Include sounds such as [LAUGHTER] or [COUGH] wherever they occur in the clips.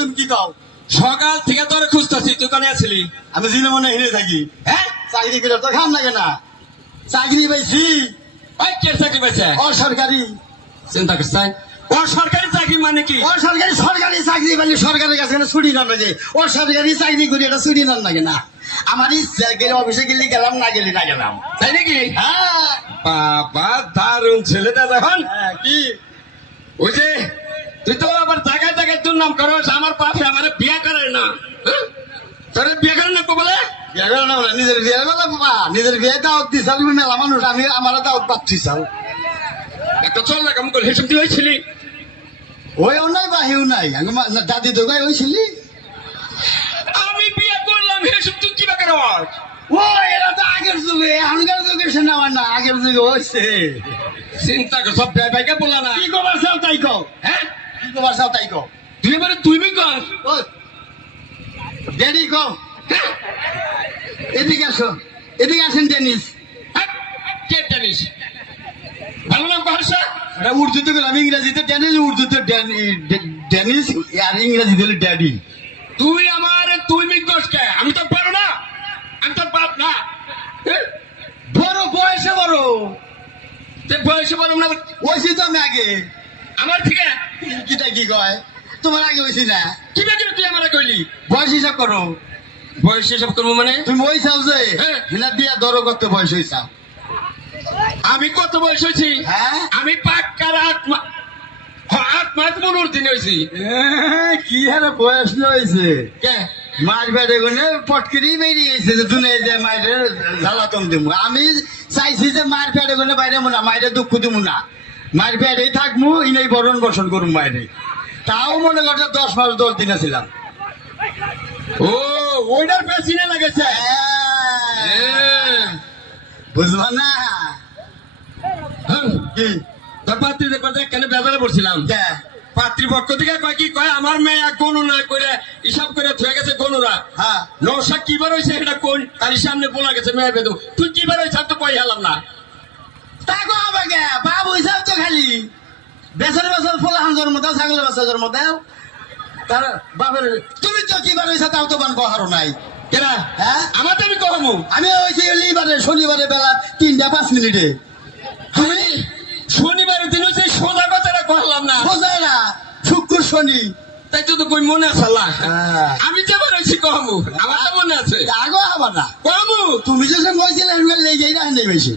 তুমি কি কও? সকাল থেকে তোরে খুঁজতেছি তুই কানে আসলি আমি জিলে মনে হিনে থাকি। হ্যাঁ? চাকরি করে তো খাম লাগে না। চাকরি পাইছি। ওই কে চাকরি পাইছে? অসরকারি। চিন্তা করছেন ও সরকারি চাকরি মানে কি? অসরকারি সরকারি চাকরি পাইলে সরকারের কাছে ছুটি না লাগে। অসরকারি চাকরি করি এটা ছুটি না লাগে না। আমার ইচ্ছা গেলে অফিসে গেলে গেলাম না গেলে না গেলাম। তাই নাকি? হ্যাঁ। বাবা দারুণ ছেলেটা দেখুন হ্যাঁ, কি? ওই যে তুই তো আবার তোর নাম করস আমার পাশে আমার বিয়া করে না। হ্যাঁ? তোরে বিয়ে করে না বলে? বিয়ে করে না বলে, নিজের বিয়ে বলে বাবা নিজের বিয়ে দাওয়াত দিছাল মেলা মানুষ আমি আমার দাওয়াত পাচ্ছি চাল একটা চল না কেমন করে হিসেব দিয়ে হয়েছিলি? ওইও নাই বা হেউ নাই দাদি তো গাই হয়েছিলি। আমি বিয়ে করলাম হিসেব তুই কি বাকে ও এরা তো আগের যুগে এখনকার যুগে শোনা না আগের যুগে হয়েছে। চিন্তা কর সব ভাই ভাইকে বললা না। কি কবার চাও তাই কও? হ্যাঁ? কি কবার চাও তাই কও? তুই তুই বি কর। ড্যাডি কও এদিকে আসো। এদিকে আসেন টেনিস হ্যাঁ? কে জানিস ভালো নাম কহসা এটা উর্দুতে গেলাম ইংরেজিতে টেনিস উর্দুতে টেনিস আর ইংরেজিতে হলো ড্যাডি। তুই আমার তুই বি কস কে? আমি তো পারো না। আমি তো বাপ না? বড় বয়সে বড়। বয়সে বললাম না হয়েছি তো আমি আগে। আমার থেকে? কিটা কি কয়? তোমার আগে হয়েছি না কি দেখি তুই আমার কইলি? বয়স হিসাব করো। বয়স হিসাব করব মানে? তুমি ওই চাও যে? হ্যাঁ। হিনা দিয়া দরো করতে বয়স হয়েছাও আমি কত বয়স হয়েছি? হ্যাঁ? আমি পাক্কার আট মা হ্যাঁ, আট মাস পনেরো দিন হয়েছি। কি হারে বয়স হয়েছে? কে? মার বেড়ে গনে পটকিরি বেরিয়ে গেছে যে দুনে যে মায়ের জ্বালাতন দিব আমি চাইছি যে মার পেটে গনে বাইরে না মায়ের দুঃখ দিব না। মার পেটেই থাকব ইনেই বরণ বসন করুম বাইরে। তাও মনে করছে দশ মাস দশ দিনে ছিলাম। ও ওইটার পেছনে লাগেছে। হ্যাঁ, বুঝবা না? কি? তোর পাত্রী কেন বেজারে পড়ছিলাম? থেকে কয় কি কয় আমার মেয়ে গনু না করে হিসাব করে থয়ে গেছে গনুরা। হ্যাঁ। নৌসা কি বার হয়েছে এটা কোন? তার সামনে বলা গেছে মেয়ে বেদু তুই হয়েছে তো কই হেলাম না? আমাকে বাবু হিসাব তো খালি। বেসর বেসর ফলা হান জন্ম দাও ছাগলের বাচ্চা জন্ম দাও। তার বাপের তুমি তো কি বার তাও তো বান কহারো নাই। কেনা হ্যাঁ? আমার তো আমি কহমু। আমি হয়েছি লিবারে শনিবারে বেলা তিনটা পাঁচ মিনিটে। তুমি শনিবারের দিন হচ্ছে সোজা কথাটা কহলাম না। বোঝায় না শুক্র শনি। তাই তো কই মনে আছে হ্যাঁ। আমি যে বার হয়েছি কহমু। আমার তো মনে আছে। আগো হবার না। কহমু? তুমি যে সঙ্গে হয়েছিলে এগুলো লেগে যাই রাখেন বেশি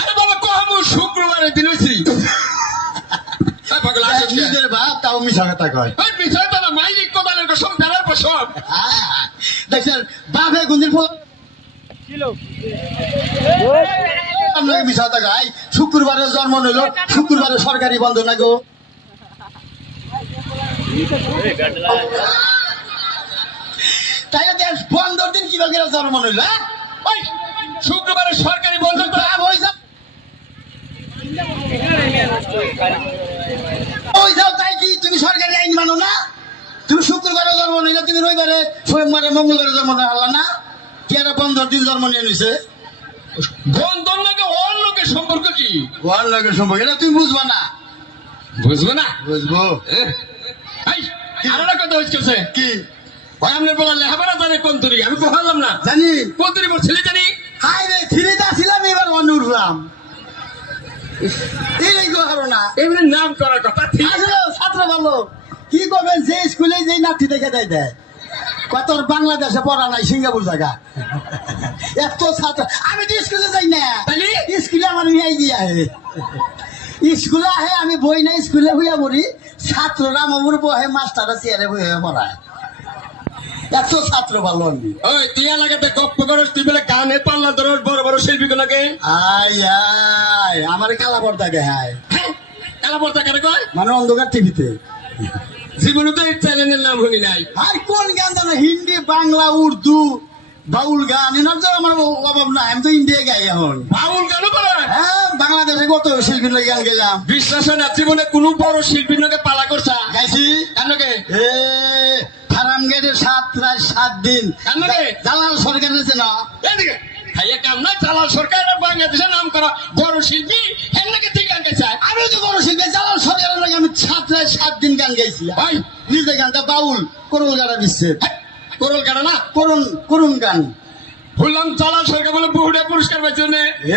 আরে বাবা কহমু শুক্রবারের দিন হয়েছি? নিজের বাপ তাও মিশা কথা কয়। তো না মাইলিক কোদালের কসম বেড়ার কসম। হ্যাঁ। দেখছেন বাপে গুন্দির ফল মিশা কথা শুক্রবারে জন্ম নিল শুক্রবারে সরকারি বন্ধ না গো। তাই দেশ বন্ধর দিন কীভাবে জন্ম নিল হ্যাঁ? শুক্রবারে সরকারি বন্ধ করে। বাপ হইছে ওই যাও তাই কি তুমি সরকারি আইন মানো না? তুমি শুক্রবারে জন্ম নিলে তুমি রবিবারে সোমবারে মঙ্গলবারে জন্ম না? কি একটা বন্ধর দিন জন্ম নিয়ে নিছে? বন্ধন লাগে অন্য লোকের সম্পর্ক কি? ওয়ার লাগে সম্পর্ক এটা তুমি বুঝবা না। বুঝব না? বুঝব। এই কথা হচ্ছে কি? ওই আপনার বলা লেখাপড়া জানে কোন তুরি আমি কোহালাম না। জানি। কোন তুরি ছেলে জানি। হাই রে থ্রিটা ছিলাম এবার অন্য উঠলাম। এই গো হারো না? এমনি নাম করার কথা ঠিক আসলে ছাত্র ভালো। কি করবেন? যে স্কুলে যেই নাতি দেখে দেয় দেয়। কত বাংলাদেশে পড়া নাই সিঙ্গাপুর জায়গা। এত ছাত্র। আমি তো স্কুলে যাই না। স্কুলে আমার নিয়ে গিয়ে আহে। স্কুলে আহে আমি বই না স্কুলে হইয়া পড়ি। ছাত্ররা আমার বহে মাস্টাররা চেয়ারে বই হয়ে পড়ায়। এত ছাত্র ভালো আমি ওই তুই এলাকাতে গপ্প করস তুই বলে গানে পাল্লা ধরস বড় বড় শিল্পী গুলোকে আয় আয় আমার কালা পর্দা গে হায় এলা পড়তা কেন কয়? মানে অন্ধকার টিভিতে। জীবনে তো এই চ্যানেলের নাম শুনি নাই। আর কোন গান জানো? হিন্দি বাংলা উর্দু বাউল গান এনার তো আমার অভাব নাই আমি তো ইন্ডিয়া গাই এখন। বাউল গানও করে হ্যাঁ বাংলাদেশে কত শিল্পীর লাগে গান গেলাম বিশ্বাস না জীবনে কোনো বড় শিল্পীর লোকে পালা করছা? গাইছি। কেনকে এ ফার্ম গেটের সাত রাত সাত দিন। কেন? জালাল সরকার না? এদিকে। হাইয়া কাম না চালাল সরকার বাংলাদেশের নাম করা বড় শিল্পী তুই গান গাইছে আমি তো বড় শিল্পী জালাল সরকারের লাগে আমি সাত রাত সাত দিন গান গাইছি। ভাই নিজে গানটা বাউল করুন গাড়া দিচ্ছে। করল কাটা না? করুন করুন গান। বললাম চালাল সরকার বলে বহুটা পুরস্কার পাইছে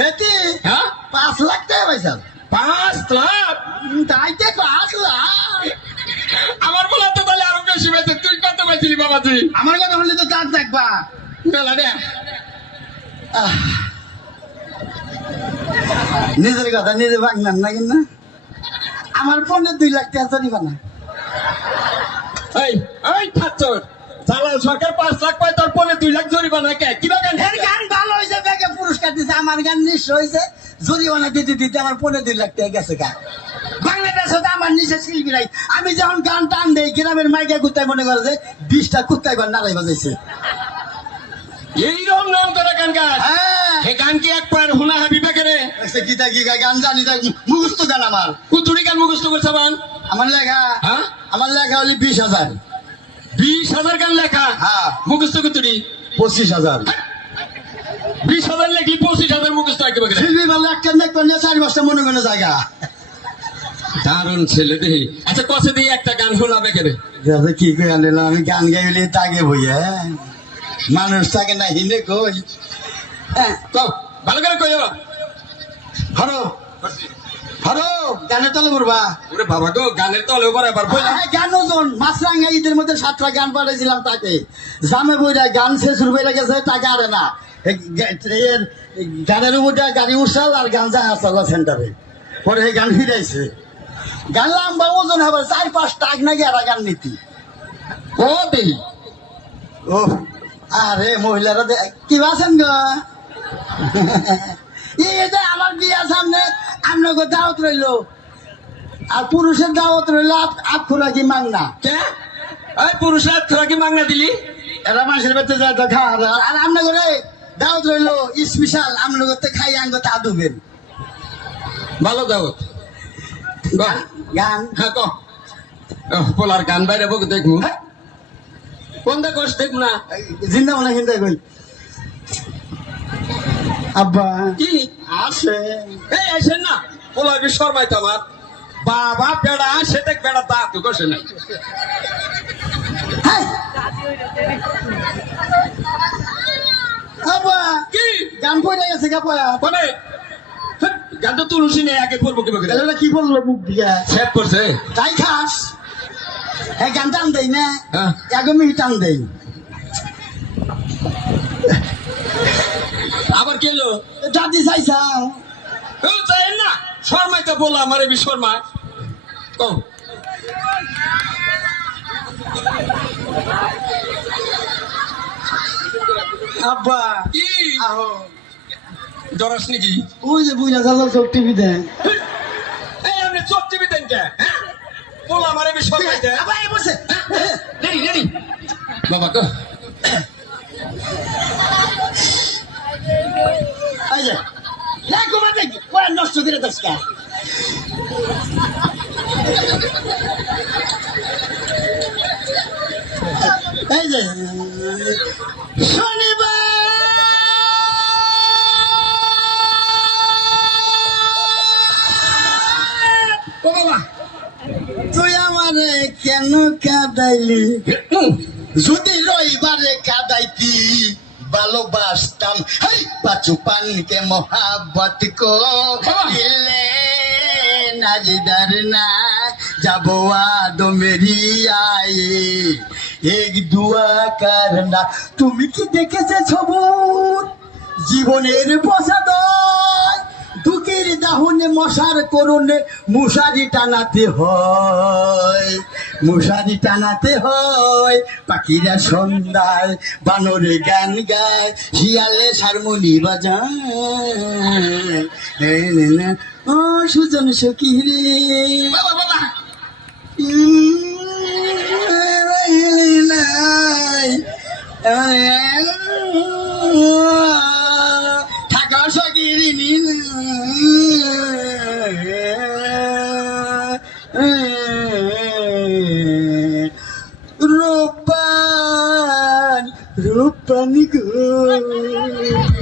এতে হ্যাঁ? পাঁচ লাখ টাকা পয়সা পাঁচ লাখ? তাইতে পাঁচ লাখ। আমার বলে তো তাহলে আরও বেশি পাইছে। তুই কত পাইছিলি বাবাজি? আমার কথা বললে তো দাঁত দেখবা রে আহ। নিজের কথা নিজে ভাঙনার না কিনা আমার ফোনে দুই লাখ টাকা চলিবা না এই এই ঠাচ্চর চালাল সরকার পাঁচ লাখ পায় তোর পরে দুই লাখ জরিমানা কে? কিবা গান এর গান ভালো হয়েছে ব্যাগে পুরস্কার দিছে আমার গান নিঃস্ব হয়েছে। জরিমানা দিতে দিতে আমার পনেরো দুই লাখ টাকা গেছে গা। বাংলাদেশে তো আমার নিচে শিল্পী নাই। আমি যখন গান টান দেই গ্রামের মাইকে কুত্তায় মনে করে যে বিশটা কুত্তায় বা নাড়াই বাজাইছে। এইরকম নাম করা গান গাছ হ্যাঁ। হে গান কি একবার হুনা হাবিবা কেরে সে গীতা কি গায়? গান জানি তাই। মুখস্থ গান আমার। কুতুরি গান মুখস্থ করছে বান আমার লেখা। হ্যাঁ? আমার লেখা হলি বিশ হাজার। বিশ হাজার গান লেখা? হ্যাঁ। মুখস্থ কুতুরি পঁচিশ হাজার। বিশ হাজার লেখি পঁচিশ হাজার মুখস্থ একেবারে। একটা দেখবেন যে চারি পাঁচটা মনে মনে জায়গা। দারুণ ছেলে দেহি আচ্ছা কষে দিয়ে একটা গান শোনাবে কেন কি আনলাম আমি গান গাইলে তাকে বইয়া। মানুষ থাকে না হিনে কই? হ্যাঁ। ভালো করে তলে ওরে বাবা গো গানের তলে এবার হ্যাঁ, গান ওজন মাছরাঙ্গা ঈদের মধ্যে সাতটা গান পাঠাইছিলাম তাকে। জামে বইরা গান শেষ গেছে টাকা আরে না। গানের গাড়ি উঠছাল আর গান যা আসল সেন্টারে। পরে এই গান ফিরাইছে। গান লম্বা ওজন হবে চার পাঁচ টাক নাকি আর গান নীতি। ও ও আরে মহিলারা কি আছেন গো? [LAUGHS] এই যে আমার বিয়া সামনে আপনাকে দাওয়াত রইল। আর পুরুষের দাওয়াত রইল আপ- আপ খোলা কি মাংনা। কে? এই পুরুষের তোরা কি মাংনা দিলি? এরা মানুষের বাড়িতে যায় তো খাওয়া দাওয়া আর আপনার ঘরে দাওয়াত রইল স্পেশাল আপনার ঘরে খাই আঙ্গ তা দুবেন ভালো দাও বাহ গান। হ্যাঁ কো। পোলার গান বাইরে বক দেখমু। কোন দেখোস দেখ না। জিন্দা মনে হিন্দা কই? আব্বা। কি? আসে। এই আসেন না। পোলার কি শর্মাই তো আমার? বাবা বেড়া সে দেখ বেড়া তা তুই কষে নাই আব্বা। কি? গান পড়ে গেছে গা পয়া কোনে? গান তো তুলসী নেই আগে পড়ব কি কি বলল মুখ দিয়া? সেভ করছে। তাই খাস। হ্যাঁ টান দেই না মিহি টান দেই আবার কি হলো দাদি চাইছাও ও যাই না? শর্মাই তো বলা আমার এবি শর্মায়। কও। আব্বা। কি? আহো। ডরাস নাকি ওই যে বুঝা চালাল চোখ টিভি দেয়। এই আপনি চোখ টিভি দেন কে? বলা আমার এবি শর্মাই দেয় আবার এ বসে। রেডি রেডি বাবা কো এই যে না ঘুমা দেখি পরে নষ্ট করে দশ কা? এই যে কেন কাদাইলি যদি রবিবারে কাদাইতি ভালোবাসতাম হাই পাচু পানকে মহাবত কো ইলে নাজিদার না যাব আদো মেরি আয়ে এক দুয়া করনা তুমি কি দেখেছে ছবুর জীবনের বসাদয় দুঃখের দাহনে মশার করুণে মশারি টানাতে হয় মশারি টানাতে হয়, পাখিরা সন্ধ্যায় বানরে গান গায়, শিয়ালে হারমোনি বাজায়। ও সুজন সখী রে। বাবা বাবা। 版的歌。